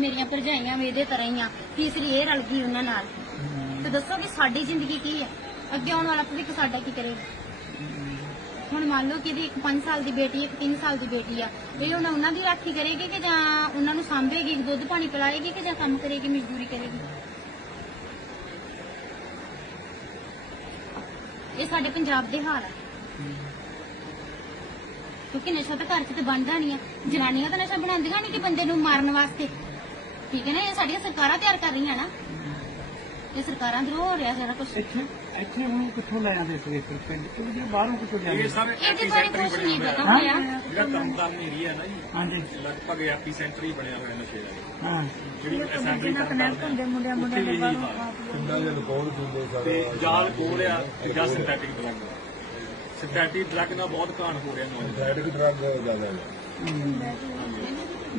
ਮੇਰੀਆਂ ਭਰਜਾਈਆਂ ਵੀ ਇਹਦੇ ਤਰ੍ਹਾਂ ਹੀ ਆ। ਤੀਸਰੀ ਇਹ ਰਲ ਗਈ ਉਹਨਾਂ ਨਾਲ। ਤੇ ਦੱਸੋ ਕਿ ਸਾਡੀ ਜ਼ਿੰਦਗੀ ਕੀ ਹੈ ਅੱਗੇ ਆਉਣ ਵਾਲਾ ਭਵਿੱਖ ਸਾਡਾ ਕੀ ਕਰੇਗਾ? ਹੁਣ ਮੰਨ ਲਓ ਕਿ ਇਹਦੀ ਇੱਕ 5 ਸਾਲ ਦੀ ਬੇਟੀ ਇੱਕ 3 ਸਾਲ ਦੀ ਬੇਟੀ ਆ। ਇਹ ਹੁਣ ਉਹਨਾਂ ਦੀ ਰਾਖੀ ਕਰੇਗੀ ਕਿ ਜਾਂ ਉਹਨਾਂ ਨੂੰ ਸਾਂਭੇਗੀ ਦੁੱਧ ਪਾਣੀ ਪਿਲਾਏਗੀ ਕਿ ਜਾਂ ਕੰਮ ਕਰੇਗੀ ਮਜ਼ਦੂਰੀ ਕਰੇਗੀ? ਇਹ ਸਾਡੇ ਪੰਜਾਬ ਦੇ ਹਾਲ ਆ। ਕਿਉਂਕਿ ਨਸ਼ਾ ਤਾਂ ਘਰ 'ਚ ਤੇ ਬਣਦਾ ਨਹੀਂ ਆ। ਜਨਾਨੀਆਂ ਤਾਂ ਨਸ਼ਾ ਬਣਾਉਂਦੀਆਂ ਨਹੀਂ ਕਿ ਬੰਦੇ ਨੂੰ ਮਾਰਨ ਵਾਸਤੇ। ਠੀਕ ਹੈ ਨਾ? ਇਹ ਸਾਡੀਆਂ ਸਰਕਾਰਾਂ ਤਿਆਰ ਕਰ ਰਹੀਆਂ ਨਾ। ਇਹ ਸਰਕਾਰਾਂ ਦੇ ਹੋ ਰਿਹਾ ਸਾਰਾ ਕੁਝ ਇੱਥੇ ਇੱਥੇ ਹੁਣ ਕਿੱਥੋਂ ਲੈ ਆਉਂਦੇ ਸੀ ਫਿਰ ਪਿੰਡ ਤੋਂ ਜਾਂ ਬਾਹਰੋਂ ਕਿੱਥੋਂ ਇਹ ਲਿਆਉਂਦੇ ਸਰ ਇਹਦੇ ਬਾਰੇ ਕੁਝ ਨਹੀਂ ਪਤਾ? ਹੋਇਆ। ਜਿਹੜਾ ਤਰਨਤਾਰਨ ਏਰੀਆ ਹੈ ਨਾ ਜੀ ਹਾਂਜੀ। ਲਗਭਗ ਐਪੀ ਸੈਂਟਰ ਹੀ ਬਣਿਆ ਹੋਇਆ ਨਸ਼ੇ ਦਾ। ਹਾਂ। ਜਿਹੜੀ ਅਸੈਂਬਲੀ ਕਨੈਕਟ ਹੁੰਦੇ। ਮੁੰਡਿਆਂ ਮੁੰਡਿਆਂ ਦੇ ਬਾਹਰ ਤੇ ਜਾਲ ਕੋਲ ਆ ਤੇ ਜਾਂ ਸਿੰਥੈਟਿਕ ਡਰੱਗ ਸਿੰਥੈਟਿਕ ਡਰੱਗ ਨਾਲ ਬਹੁਤ ਕਾਂਡ ਹੋ ਰਿਹਾ। ਨੌਜਵਾਨ ਸਾਈਡ ਡਰੱਗ ਜ਼ਿਆਦਾ ਹੈ। ਕਿ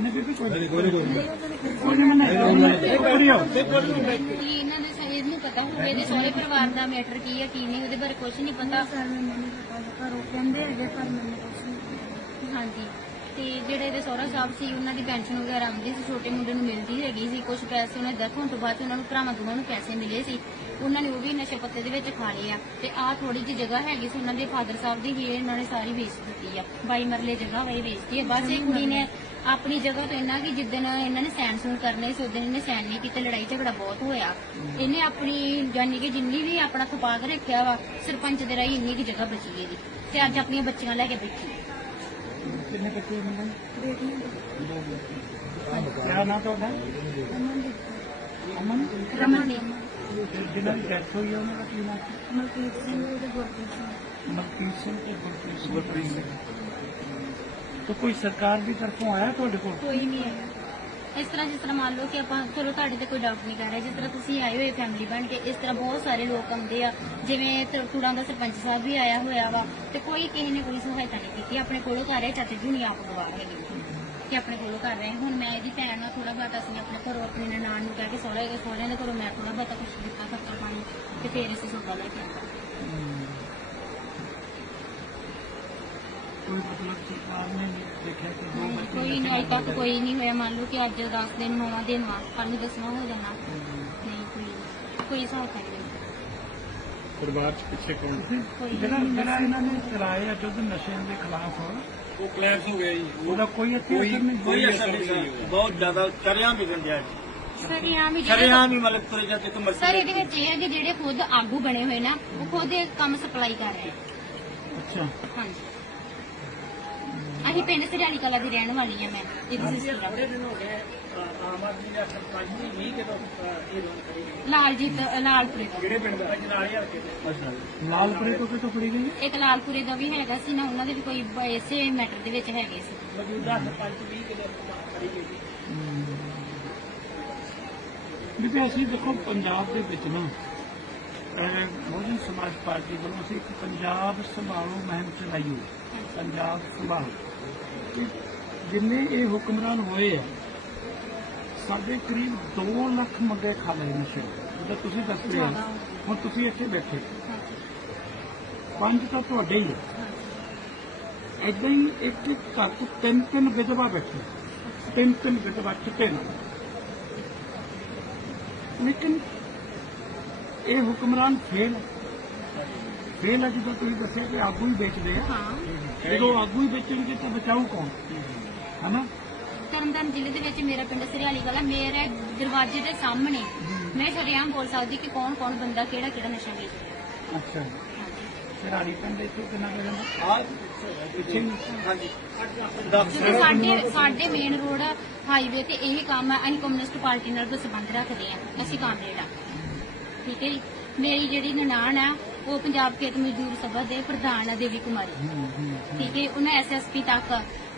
ਇਹਨਾਂ ਦੇ ਸ- ਇਹਨੂੰ ਪਤਾ ਹੋਵੇ ਇਹਦੇ ਸਹੁਰੇ ਪਰਿਵਾਰ ਦਾ ਮੈਟਰ ਕੀ ਹੈ ਕੀ ਨਹੀਂ ਉਹਦੇ ਬਾਰੇ ਕੁਝ ਨਹੀਂ ਪਤਾ। ਘਰੋਂ ਕਹਿੰਦੇ ਹੈਗੇ ਪਰ ਮੈਨੂੰ ਕੁਛ ਨਹੀਂ ਹਾਂਜੀ। ਤੇ ਜਿਹੜੇ ਇਹਦੇ ਸਹੁਰਾ ਸਾਹਿਬ ਸੀ, ਉਹਨਾਂ ਦੀ ਪੈਨਸ਼ਨ ਵਗੈਰਾ ਆਉਂਦੀ ਸੀ, ਛੋਟੇ ਮੁੰਡੇ ਨੂੰ ਮਿਲਦੀ ਹੈਗੀ ਸੀ ਕੁਝ ਪੈਸੇ ਉਹਨਾਂ ਡੈਥ ਹੋਣ ਤੋਂ ਬਾਅਦ ਉਹਨਾਂ ਨੂੰ ਭਰਾਵਾਂ ਦੋਵਾਂ ਨੂੰ ਪੈਸੇ ਮਿਲੇ ਸੀ। ਉਹਨਾਂ ਨੇ ਉਹ ਵੀ ਨਸ਼ੇ ਪੱਤੇ ਦੇ ਵਿੱਚ ਖਾ ਲਏ ਆ। ਤੇ ਆਹ ਥੋੜੀ ਜਿਹੀ ਜਗ੍ਹਾ ਹੈਗੀ ਸੀ, ਉਹਨਾਂ ਦੇ ਫਾਦਰ ਸਾਹਿਬ ਦੀ ਹੀ ਇਹਨਾਂ ਨੇ ਸਾਰੀ ਵੇਚ ਦਿੱਤੀ ਆ। 22 ਮਰਲੇ ਜਗ੍ਹਾ ਵਾ ਵੇਚਤੀ ਹੈ ਬਸ ਇਹ ਕੁੜੀ ਨੇ ਆਪਣੀ ਜਗ੍ਹਾ ਤੋਂ ਇਹਨਾਂ ਕਿ ਜਿੱਦਣ ਇਹਨਾਂ ਨੇ ਸੈਨ ਸੂਨ ਕਰਨੇ ਸੀ ਉਦੋਂ ਇਹਨੇ ਸੈਨ ਨਹੀਂ ਕੀਤੇ, ਲੜਾਈ ਝਗੜਾ ਬਹੁਤ ਹੋਇਆ। ਇਹਨੇ ਆਪਣੀ ਜਾਨੀ ਕਿ ਜਿੰਨੀ ਵੀ ਆਪਣਾ ਖਪਾ ਕੇ ਰੱਖਿਆ ਵਾ, ਸਰਪੰਚ ਦੇ ਰਾਹੀਂ ਇੰਨੀ ਕੀ ਜਗ੍ਹਾ ਬਚੀ ਇਹਦੀ। ਤੇ ਅੱਜ ਆਪਣੀਆਂ ਬੱਚੀਆਂ ਲੈ ਕੇ ਬੈਠੀ। ਕਿੰਨੇ ਬੱਚੇ ਹੁੰਦੇ ਬੇਟੀਆਂ ਕਿਆ ਨਾਂ ਤੁਹਾਡਾ? ਅਮਨ? ਰਮਨ। ਨੇ ਜਿਹਨਾਂ ਦੀ ਡੈਥ ਹੋਈ ਹੈ ਉਹਨਾਂ ਦਾ ਕੀ ਨਾਮ ਸੀ? ਮਲਕੀਤ ਸਿੰਘ ਤੇ ਗੁਰਪ੍ਰੀਤ ਸਿੰਘ। ਮਲਕੀਤ ਸਿੰਘ ਤੇ ਗੁਰਪ੍ਰੀਤ ਸਿੰਘ। ਤਾਂ ਕੋਈ ਸਰਕਾਰ ਦੀ ਤਰਫੋਂ ਆਇਆ ਤੁਹਾਡੇ ਕੋਲ? ਕੋਈ ਨਹੀਂ ਹੈ ਇਸ ਤਰ੍ਹਾਂ ਜਿਸ ਤਰ੍ਹਾਂ ਮੰਨ ਲਓ ਕਿ ਆਪਾਂ ਚਲੋ ਤੁਹਾਡੇ ਤੇ ਕੋਈ ਡਾਊਟ ਨਹੀਂ ਕਰ ਰਿਹਾ, ਜਿਸ ਤਰ੍ਹਾਂ ਤੁਸੀਂ ਆਏ ਹੋਏ ਫੈਮਿਲੀ ਬਣ ਕੇ, ਇਸ ਤਰ੍ਹਾਂ ਬਹੁਤ ਸਾਰੇ ਲੋਕ ਆਉਂਦੇ ਆ, ਜਿਵੇਂ ਤੁੜਾਂ ਦਾ ਸਰਪੰਚ ਸਾਹਿਬ ਵੀ ਆਇਆ ਹੋਇਆ ਵਾ, ਤੇ ਕੋਈ ਕਿਸੇ ਨੇ ਕੋਈ ਸਹਾਇਤਾ ਨਹੀਂ ਕੀਤੀ, ਆਪਣੇ ਕੋਲੋਂ ਕਰ ਰਿਹਾ ਚਾਚੇ ਜੀ ਨਹੀਂ ਆਪ ਗਵਾਹ ਹੈਗੇ ਕਿ ਆਪਣੇ ਕੋਲੋਂ ਕਰ ਰਹੇ ਹੁਣ ਮੈਂ ਇਹਦੀ ਭੈਣ ਨਾਲ ਥੋੜਾ ਬਾਤ ਅਸੀਂ ਆਪਣੇ ਘਰੋਂ, ਆਪਣੇ ਨਨਾਣ ਨੂੰ ਕਹਿ ਕੇ ਸਹੁਰੇ, ਸਹੁਰਿਆਂ ਦੇ ਘਰੋਂ ਮੈਂ ਥੋੜਾ ਬਹੁਤਾ ਕੁਝ ਦਿੱਤਾ ਖਰਚਾ ਪਾਣੀ ਤੇ ਫੇਰ ਅਸੀਂ ਸੌਦਾ ਲੈ ਕੇ ਆਂਦਾ ਕੋਈ ਮਤਲਬ ਸਰਕਾਰ ਨੇ ਨਹੀਂ ਦੇਖਿਆ ਕਿ ਦੋ ਬੱਚੇ ਕੋਈ ਨਹੀਂ ਅਜੇ ਤੱਕ ਕੋਈ ਨਹੀਂ ਹੋਇਆ। ਮੰਨ ਲਓ ਕਿ ਅੱਜ 10 ਦਿਨ ਨੌਵਾਂ ਦਿਨ ਵਾ ਕੱਲ ਨੂੰ ਦਸਵਾਂ ਹੋ ਜਾਣਾ। ਨਹੀਂ ਕੋਈ ਕੋਈ ਸਹਾਇਤਾ ਨਹੀਂ ਪਰਿਵਾਰ ਚ ਪਿੱਛੇ ਕੌਣ? ਕੋਈ ਜਿਹੜਾ ਜਿਹੜਾ ਇਹਨਾਂ ਨੇ ਚਲਾਏ ਆ ਜੁੱਧ ਨਸ਼ਿਆਂ ਦੇ ਖਿਲਾਫ। ਉਹ ਕਲੈਸ਼ ਹੋ ਗਿਆ ਜੀ। ਉਹਦਾ ਕੋਈ ਇੱਥੇ ਕੋਈ ਅਸਰ ਨਹੀਂ ਕੋਈ ਅਸਰ ਨਹੀਂ ਹੋਇਆ। ਬਹੁਤ ਜ਼ਿਆਦਾ ਚਰਿਆਂ ਵੀ ਸਰੀਆਂ ਵੀ ਜਿਹੜੇ ਚਰਿਆਂ ਵੀ ਮਤਲਬ ਤੁਰੇ ਜਾਂਦੇ ਤੋਂ ਮਰਜ਼ੀ ਸਰ ਇਹਦੇ ਵਿੱਚ ਇਹ ਹੈ ਕਿ ਜਿਹੜੇ ਖੁਦ ਆਗੂ ਬਣੇ ਹੋਏ ਨਾ ਉਹ ਖੁਦ ਇਹ ਕੰਮ ਸਪਲਾਈ ਕਰ ਰਹੇ ਆ। ਅੱਛਾ। ਹਾਂਜੀ। ਅਸੀਂ ਪਿੰਡ ਸਰਿਆਲੀ ਕਲਾ ਦੀ ਰਹਿਣ ਵਾਲੀ ਆ ਮੈਂ ਇਹਦੀ ਸਿਸਟਰ ਆਮ ਆਦਮੀ ਦਾ ਸਰਪੰਚ ਵੀ 20 ਕਿਲੋ ਇਹ ਰੋਣ ਕਰੀ ਲਾਲਜੀਤ ਲਾਲਪੁਰੇ ਦਾ ਕਿਹੜੇ ਪਿੰਡ ਦਾ? ਜਨਾਲੀ ਹਲਕੇ ਦੇ। ਅੱਛਾ ਲਾਲਪੁਰੇ ਤੋਂ ਕਿਤੋਂ ਫੜੀ ਗਈ? ਇੱਕ ਲਾਲਪੁਰੇ ਦਾ ਵੀ ਹੈਗਾ ਸੀ ਨਾ ਉਹਨਾਂ ਦੇ ਵੀ ਕੋਈ ਬ- ਇਸੇ ਮੈਟਰ ਦੇ ਵਿੱਚ ਹੈਗੇ ਸੀ। ਮੌਜੂਦਾ ਸਰਪੰਚ 20 ਕਿਲੋ ਕਰੀ ਗਈ ਸੀ। ਬੀਬੀ ਅਸੀਂ ਦੇਖੋ ਪੰਜਾਬ ਦੇ ਵਿੱਚ ਨਾ ਅਹ, ਬਹੁਜਨ ਸਮਾਜ ਪਾਰਟੀ ਵੱਲੋਂ ਅਸੀਂ ਇੱਕ ਪੰਜਾਬ ਸੰਭਾਲੋ ਮੁਹਿੰਮ ਚਲਾਈ ਹੋਈ ਪੰਜਾਬ ਸੰਭਾਲੋ। ਜਿੰਨੇ ਇਹ ਹੁਕਮਰਾਨ ਹੋਏ ਆ ਸਾਡੇ ਕਰੀਬ 2 ਲੱਖ ਮੁੰਡੇ ਖਾ ਲਏ ਨਸ਼ੇ ਜਿੱਦਾਂ ਤੁਸੀਂ ਦੱਸ ਰਹੇ ਹੋ। ਹੁਣ ਤੁਸੀਂ ਇੱਥੇ ਬੈਠੇ। ਪੰਜ ਤਾਂ ਤੁਹਾਡੇ ਹੀ ਏਦਾਂ ਹੀ ਇੱਕ ਇੱਕ ਘਰ ਚ ਤਿੰਨ ਤਿੰਨ ਵਿਧਵਾ ਬੈਠੇ। ਤਿੰਨ ਤਿੰਨ ਵਿਧਵਾ ਚਿੱਟੇ ਨਾਲ ਲੇਕਿਨ ਇਹ ਹੁਕਮਰਾਨ ਫੇਲ ਫੇਲ ਹੈ ਜਿੱਦਾਂ ਤੁਸੀਂ ਦੱਸਿਆ ਕਿ ਆਗੂ ਹੀ ਵੇਚਦੇ ਆ। ਹਾਂ। ਜਦੋਂ ਆਗੂ ਹੀ ਵੇਚਣਗੇ ਤਾਂ ਬਚਾਊ ਕੌਣ? ਹਨਾ? ਤਰਨਤਾਰਨ ਜ਼ਿਲ੍ਹੇ ਦੇ ਵਿੱਚ ਮੇਰਾ ਪਿੰਡ ਸਰਿਆਲੀ ਕਲਾ ਮੇਰੇ ਦਰਵਾਜ਼ੇ ਦੇ ਸਾਹਮਣੇ ਮੈਂ ਸ਼ਰਿਆਮ ਬੋਲ ਸਕਦੀ ਕਿ ਕੌਣ ਕੌਣ ਬੰਦਾ ਕਿਹੜਾ ਕਿਹੜਾ ਨਸ਼ਾ ਵੇਚ ਰਿਹਾ। ਅੱਛਾ। ਫਿਰ ਆੜੀ ਪਿੰਡ ਇੱਥੇ ਕਿੰਨਾ ਕੁ ਜਾਂਦਾ ਆ ਪਿੱਛੇ ਹਾਂਜੀ। ਕਿਉਂਕਿ ਸਾਡੇ ਸਾਡੇ ਮੇਨ ਰੋਡ ਹਾਈਵੇ ਤੇ ਇਹ ਕੰਮ ਹੈ ਅਸੀਂ ਕਮਿਊਨਿਸਟ ਪਾਰਟੀ ਨਾਲ ਸੰਬੰਧ ਰੱਖਦੇ ਆ। ਅਸੀਂ ਕਾਮਰੇਡ ਆ। ਠੀਕ ਹੈ ਜੀ? ਮੇਰੀ ਜਿਹੜੀ ਨਨਾਣ ਆ ਉਹ ਪੰਜਾਬ ਖੇਤ ਮਜ਼ਦੂਰ ਸਭਾ ਦੇ ਪ੍ਰਧਾਨ ਆ ਦੇਵੀ ਕੁਮਾਰੀ। ਠੀਕ ਹੈ ਉਹਨਾਂ ਐਸਐਸਪੀ ਤੱਕ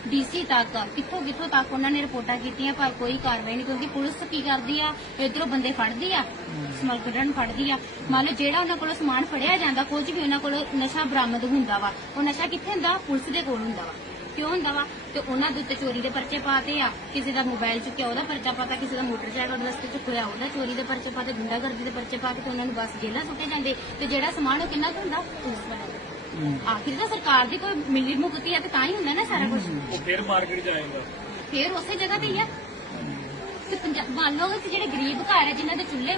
ਡੀਸੀ ਤੱਕ ਕਿੱਥੋਂ ਕਿੱਥੋਂ ਤੱਕ ਉਹਨਾਂ ਨੇ ਰਿਪੋਰਟਾਂ ਕੀਤੀਆਂ ਪਰ ਕੋਈ ਕਾਰਵਾਈ ਨਹੀਂ ਕਿਉਂਕਿ ਪੁਲਿਸ ਕੀ ਕਰਦੀ ਆ ਇਧਰੋਂ ਬੰਦੇ ਫੜਦੀ ਆ ਸਮਗਲਰਾਂ ਫੜਦੀ ਆ। ਮੰਨ ਲਓ ਜਿਹੜਾ ਉਹਨਾਂ ਕੋਲੋਂ ਸਮਾਨ ਫੜਿਆ ਜਾਂਦਾ ਕੁਝ ਵੀ ਉਹਨਾਂ ਕੋਲੋਂ ਨਸ਼ਾ ਬਰਾਮਦ ਹੁੰਦਾ ਵਾ ਉਹ ਨਸ਼ਾ ਕਿੱਥੇ ਹੁੰਦਾ? ਪੁਲਿਸ ਦੇ ਕੋਲ ਹੁੰਦਾ ਵਾ। ਕਿਉਂ ਹੁੰਦਾ ਵਾ? ਤੇ ਉਹਨਾਂ ਦੇ ਉੱਤੇ ਚੋਰੀ ਦੇ ਪਰਚੇ ਪਾਤੇ ਆ। ਕਿਸੇ ਦਾ ਮੋਬਾਈਲ ਚੁੱਕਿਆ ਉਹਦਾ ਪਰਚਾ ਪਾਤਾ ਕਿਸੇ ਦਾ ਮੋਟਰਸਾਈਕਲ ਰਸਤੇ ਚ ਖੋਇਆ ਉਹਦਾ ਚੋਰੀ ਦੇ ਪਰਚੇ ਪਾਤੇ ਗੁੰਡਾਗਰਦੀ ਦੇ ਪਰਚੇ ਪਾ ਕੇ ਤੇ ਉਹਨਾਂ ਨੂੰ ਬਸ ਜੇਲ੍ਹਾਂ ਸੁੱਟੇ ਜਾਂਦੇ। ਤੇ ਜਿਹੜਾ ਸਮਾਨ ਉਹ ਕਿੰਨਾ ਕੁ ਹੁੰਦਾ? ਪੁਲਿਸ ਵਾਲਾ ਆਖਿਰ ਤਾਂ ਸਰਕਾਰ ਦੀ ਕੋਈ ਮਿਲੀ ਮੁਕਤੀ ਹੈ ਤੇ ਤਾਂ ਹੀ ਹੁੰਦਾ ਨਾ ਸਾਰਾ ਕੁਝ ਉਹ ਫਿਰ ਮਾਰਕੀਟ ਜਾਏਗਾ। ਫੇਰ ਉਸੇ ਜਗ੍ਹਾ ਤੇ ਹੀ ਆ। ਤੇ ਪੰਜਾਬ ਮੰਨ ਲਓ ਕਿ ਜਿਹੜੇ ਗਰੀਬ ਘਰ ਹੈ ਜਿਨ੍ਹਾਂ ਦੇ ਚੁੱਲ੍ਹੇ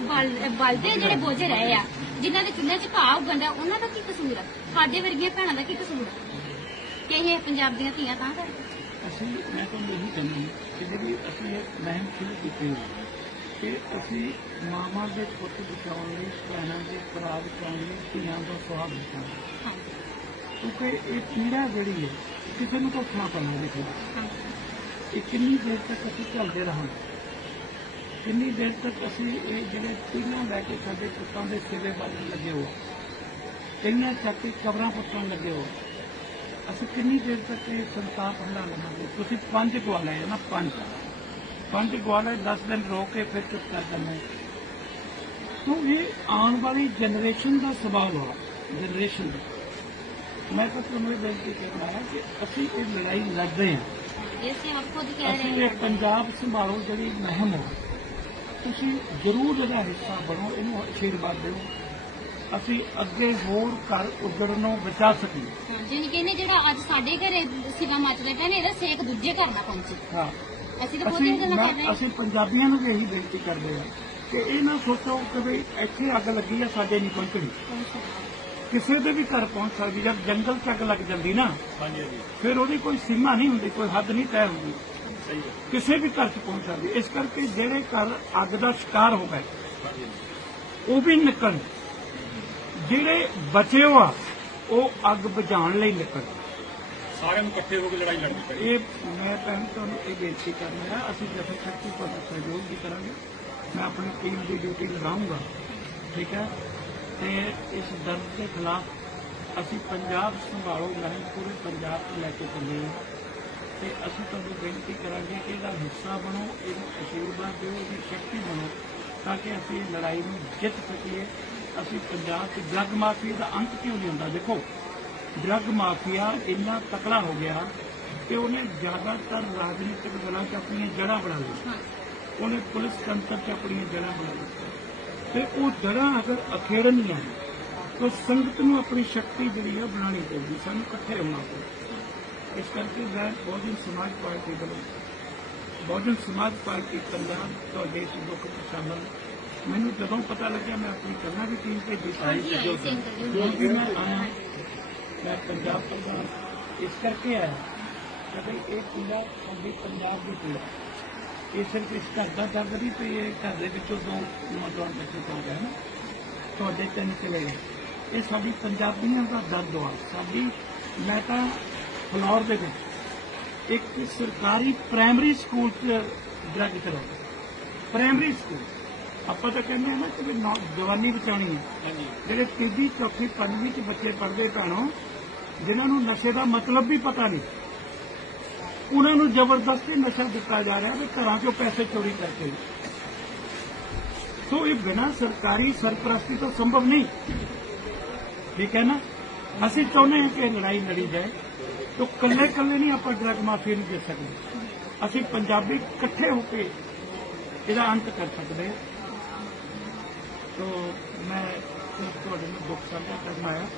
ਬਲ ਬਲਦੇ ਜਿਹੜੇ ਬੋਝ ਰਹੇ ਆ ਜਿਨ੍ਹਾਂ ਦੇ ਚੁੱਲ੍ਹੇ 'ਚ ਘਾਹ ਉੱਗਣ ਡਿਆ ਉਹਨਾਂ ਦਾ ਕੀ ਕਸੂਰ ਆ? ਸਾਡੇ ਵਰਗੀਆਂ ਭੈਣਾਂ ਦਾ ਕੀ ਕਸੂਰ ਆ? ਕਿ ਇਹ ਪੰਜਾਬ ਦੀਆਂ ਧੀਆਂ ਤਾਂ ਕਰਕੇ। ਅਸੀਂ ਮੈਂ ਤੁਹਾਨੂੰ ਇਹੀ ਕਹਿੰਦੀ ਹਾਂ ਕਿ ਜਿਹੜੀ ਅਸੀਂ ਇਹ ਮਹਿਮ ਸ਼ੁਰੂ ਕੀਤੀ ਹੋਈ ਕਿ ਅਸੀਂ ਮਾਮਾ ਦੇ ਪੁੱਤ ਬਚਾਉਣ ਲਈ ਭੈਣਾਂ ਦੇ ਭਰਾ ਬਚਾਉਣ ਲਈ ਧੀਆਂ ਦਾ ਸੁਹਾਗ ਬਚਾਉਣ। ਹਾਂਜੀ। ਕਿਉਂਕਿ ਇਹ ਪੀੜਾ ਜਿਹੜੀ ਹੈ ਕਿਸੇ ਨੂੰ ਖਾਣਾ ਪੈਣਾ ਦੇਖੋ ਹਾਂਜੀ। ਇਹ ਕਿੰਨੀ ਦੇਰ ਤੱਕ ਅਸੀਂ ਚੱਲਦੇ ਰਹਾਂਗੇ? ਕਿੰਨੀ ਦੇਰ ਤੱਕ ਅਸੀਂ ਇਹ ਜਿਹੜੇ ਪੀੜ੍ਹੀਆਂ ਲੈ ਕੇ ਸਾਡੇ ਪੁੱਤਾਂ ਦੇ ਸਿਰੇ ਵੱਲ ਲੱਗੇ ਹੋ ਕਈਆਂ ਚੱਕ ਕੇ ਕਬਰਾਂ ਪੁੱਤਾਂ ਲੱਗੇ ਹੋ ਅਸੀਂ ਕਿੰਨੀ ਦੇਰ ਤੱਕ ਇਹ ਸੰਤਾਪ ਹੰਡਾ ਲਵਾਂਗੇ ਤੁਸੀਂ ਪੰਜ ਗਵਾ ਲਏ ਨਾ ਪੰਜ। ਪੰਜ ਗਵਾ ਲਏ 10 ਦਿਨ ਰੋ ਕੇ ਫਿਰ ਚੁੱਪ ਕਰ ਦਿੰਦੇ ਤੋ ਇਹ ਆਉਣ ਵਾਲੀ ਜਨਰੇਸ਼ਨ ਦਾ ਸਵਾਲ ਹੋ ਜਨਰੇਸ਼ਨ ਦਾ। ਮੈਂ ਤਾਂ ਤੁਹਾਨੂੰ ਇਹ ਬੇਨਤੀ ਕਰਨਾ ਹੈ ਕਿ ਅਸੀਂ ਇਹ ਲੜਾਈ ਲੜਦੇ ਹਾਂ। ਇਹ ਅਸੀਂ ਆਪ ਖੁਦ ਕਹਿ ਅਸੀਂ ਰਹੇ ਇਹ ਹਾਂ ਪੰਜਾਬ ਸੰਭਾਲੋ ਜਿਹੜੀ ਮਹਿਮ ਅਸੀਂ ਅੱਗੇ ਹੋਰ ਘਰ ਉਜੜਨੋਂ ਬਚਾ ਸਕੀਏ। ਜਿਹਨੇ ਕਹਿੰਦੇ ਜਿਹੜਾ ਅੱਜ ਸਾਡੇ ਘਰੇ ਸਿਵਾ ਮੱਚਦਾ ਪਿਆ ਨੇ ਇਹਦਾ ਸੇਕ ਦੂਜੇ ਘਰ ਨਾ ਪਹੁੰਚੇ ਹਾਂ। ਅਸੀਂ ਤਾਂ ਖੁਦ ਅਸੀਂ ਇਹਦੇ ਨਾਲ ਕਰ ਰਹੇ ਮੈਂ- ਹਾਂ। ਅਸੀਂ ਪੰਜਾਬੀਆਂ ਨੂੰ ਵੀ ਇਹੀ ਬੇਨਤੀ ਕਰਦੇ ਹਾਂ ਕਿ ਇਹ ਨਾ ਸੋਚੋ ਕਿ ਵੀ ਇੱਥੇ ਅੱਗ ਲੱਗੀ ਆ ਸਾਡੇ ਨਹੀਂ ਪਹੁੰਚਣੀ। ਕਿਸੇ ਦੇ ਵੀ ਘਰ ਪਹੁੰਚ ਸਕਦੀ ਜਦ ਜੰਗਲ ਚ ਅੱਗ ਲੱਗ ਜਾਂਦੀ ਨਾ ਹਾਂਜੀ ਹਾਂਜੀ। ਫਿਰ ਉਹਦੀ ਕੋਈ ਸੀਮਾ ਨਹੀਂ ਹੁੰਦੀ ਕੋਈ ਹੱਦ ਨਹੀਂ ਤੈਅ ਹੁੰਦੀ। ਸਹੀ ਹੈ ਕਿਸੇ ਵੀ ਘਰ ਚ ਪਹੁੰਚ ਸਕਦੀ। ਇਸ ਕਰਕੇ ਜਿਹੜੇ ਘਰ ਅੱਗ ਦਾ ਸ਼ਿਕਾਰ ਹੋ ਗਏ ਹਾਂਜੀ। ਉਹ ਵੀ ਨਿਕਲਣ। ਜਿਹੜੇ ਬਚੇ ਹੋ ਆ ਉਹ ਅੱਗ ਬੁਝਾਉਣ ਲਈ ਨਿਕਲਣ ਸਾਰਿਆਂ ਨੂੰ ਇਕੱਠੇ ਹੋ ਕੇ ਲੜਾਈ ਲੜਨੀ ਪੈਣੀ ਇਹ ਮੈਂ ਪਹਿਲਾਂ ਤੁਹਾਨੂੰ ਇਹ ਬੇਨਤੀ ਕਰਨੀ ਹੈ ਅਸੀਂ ਜਦੋਂ ਸ਼ਕਤੀ ਤੁਹਾਡਾ ਸਹਿਯੋਗ ਵੀ ਕਰਾਂਗੇ ਮੈਂ ਆਪਣੀ ਟੀਮ ਦੀ ਡਿਊਟੀ ਲਗਾਉਂਗਾ ਠੀਕ ਹੈ? ਤੇ ਇਸ ਦਰਦ ਦੇ ਖਿਲਾਫ ਅਸੀਂ ਪੰਜਾਬ ਸੰਭਾਲੋ ਲਹਿਰ ਪੂਰੇ ਪੰਜਾਬ ਤੋਂ ਲੈ ਕੇ ਚੱਲੇ ਹਾਂ ਤੇ ਅਸੀਂ ਤੁਹਾਨੂੰ ਬੇਨਤੀ ਕਰਾਂਗੇ ਕਿ ਇਹਦਾ ਹਿੱਸਾ ਬਣੋ ਇਹਨੂੰ ਆਸ਼ੀਰਵਾਦ ਦਿਓ ਇਹਦੀ ਸ਼ਕਤੀ ਬਣੋ ਤਾਂ ਕਿ ਅਸੀਂ ਲੜਾਈ ਨੂੰ ਜਿੱਤ ਸਕੀਏ। ਅਸੀਂ ਪੰਜਾਬ 'ਚ ਡਰੱਗ ਮਾਫੀਆ ਦਾ ਅੰਤ ਕਿਉਂ ਨਹੀਂ ਹੁੰਦਾ? ਦੇਖੋ ਡਰੱਗ ਮਾਫੀਆ ਇੰਨਾ ਤਕੜਾ ਹੋ ਗਿਆ ਕਿ ਉਹਨੇ ਜ਼ਿਆਦਾਤਰ ਰਾਜਨੀਤਿਕ ਦਲਾਂ 'ਚ ਆਪਣੀਆਂ ਜੜ੍ਹਾਂ ਬਣਾ ਲਈਆਂ। ਉਹਨੇ ਪੁਲਿਸ ਤੰਤਰ 'ਚ ਆਪਣੀਆਂ ਜੜ੍ਹਾਂ ਬਣਾ ਲਈਆਂ। ਤੇ ਉਹ ਜੜ੍ਹਾਂ ਅਗਰ ਅਖੇੜਨੀਆਂ ਤਾਂ ਸੰਗਤ ਨੂੰ ਆਪਣੀ ਸ਼ਕਤੀ ਜਿਹੜੀ ਆ ਬਣਾਉਣੀ ਪਊਗੀ। ਸਾਨੂੰ ਇਕੱਠੇ ਹੋਣਾ ਪਊਗਾ। ਇਸ ਕਰਕੇ ਮੈਂ ਬਹੁਜਨ ਸਮਾਜ ਪਾਰਟੀ ਵੱਲੋਂ ਬਹੁਜਨ ਸਮਾਜ ਪਾਰਟੀ ਪੰਜਾਬ ਇਸ ਦੁੱਖ ਵਿੱਚ ਸ਼ਾਮਲ ਮੈਨੂੰ ਜਦੋਂ ਪਤਾ ਲੱਗਿਆ ਮੈਂ ਆਪਣੀ ਕਰਨਾ ਵੀ ਟੀਮ ਭੇਜੀ ਹਾਂਜੀ ਆਈ ਸੀ ਜੋ ਅੰਕਲ ਕਿ ਮੈਂ ਆਇਆ ਮੈਂ ਪੰਜਾਬ ਪ੍ਰਧਾਨ ਇਸ ਕਰਕੇ ਆਇਆ ਕਿ ਭਈ ਇਹ ਪੀੜਾ ਸਾਡੀ ਪੰਜਾਬ ਦੀ ਪੀੜਾ ਇਹ ਸਿਰਫ ਇਸ ਘਰ ਦਾ ਦਰਦ ਨਹੀਂ ਤੇ ਇਹ ਘਰ ਦੇ ਵਿੱਚੋਂ ਦੋ ਨੌਜਵਾਨ ਬੱਚੇ ਤੋਂ ਗਏ ਨਾ ਤੁਹਾਡੇ ਤਿੰਨ ਚਲੇ ਗਏ। ਇਹ ਸਾਡੀ ਪੰਜਾਬੀਆਂ ਦਾ ਦਰਦ ਆ ਸਾਡੀ ਮੈਂ ਤਾਂ ਫਲੋਰ ਦੇ ਵਿੱਚ ਇੱਕ ਸਰਕਾਰੀ ਪ੍ਰਾਇਮਰੀ ਸਕੂਲ 'ਚ ਡਰੱਗ ਚਲਾਉਂਦਾ ਪ੍ਰਾਇਮਰੀ ਸਕੂਲ ਆਪਾਂ ਤਾਂ ਕਹਿੰਦੇ ਆ ਨਾ ਕਿ ਵੀ ਨੌ- ਜਵਾਨੀ ਬਚਾਉਣੀ ਹੈ। ਹਾਂਜੀ। ਜਿਹੜੇ ਤੀਜੀ ਚੌਥੀ ਪੰਜਵੀਂ ਚ ਬੱਚੇ ਪੜ੍ਹਦੇ ਭੈਣੋ ਜਿਨ੍ਹਾਂ ਨੂੰ ਨਸ਼ੇ ਦਾ ਮਤਲਬ ਵੀ ਪਤਾ ਨਹੀਂ ਉਹਨਾਂ ਨੂੰ ਜ਼ਬਰਦਸਤੀ ਨਸ਼ਾ ਦਿੱਤਾ ਜਾ ਰਿਹਾ ਵੀ ਘਰਾਂ ਚੋਂ ਪੈਸੇ ਚੋਰੀ ਕਰਕੇ। ਸੋ ਇਹ ਬਿਨਾਂ ਸਰਕਾਰੀ ਸਰਪ੍ਰਸਤੀ ਤੋਂ ਸੰਭਵ ਨਹੀਂ। ਠੀਕ ਹੈ ਨਾ? ਅਸੀਂ ਚਾਹੁੰਦੇ ਹਾਂ ਕਿ ਇਹ ਲੜਾਈ ਲੜੀ ਜਾਏ। ਤੋ ਕੱਲੇ ਕੱਲੇ ਨਹੀਂ ਆਪਾਂ ਡਰਗ ਮਾਫੀਆ ਨੂੰ ਜਿੱਤ ਸਕਦੇ। ਅਸੀਂ ਪੰਜਾਬੀ ਇਕੱਠੇ ਹੋ ਕੇ ਇਹਦਾ ਅੰਤ ਕਰ ਸਕਦੇ ਹਾਂ। ਤੋ ਮੈਂ ਸਿਰਫ ਤੁਹਾਡੇ ਨਾਲ ਦੁੱਖ ਸਾਂਝਾ ਕਰਨਾ ਆਇਆ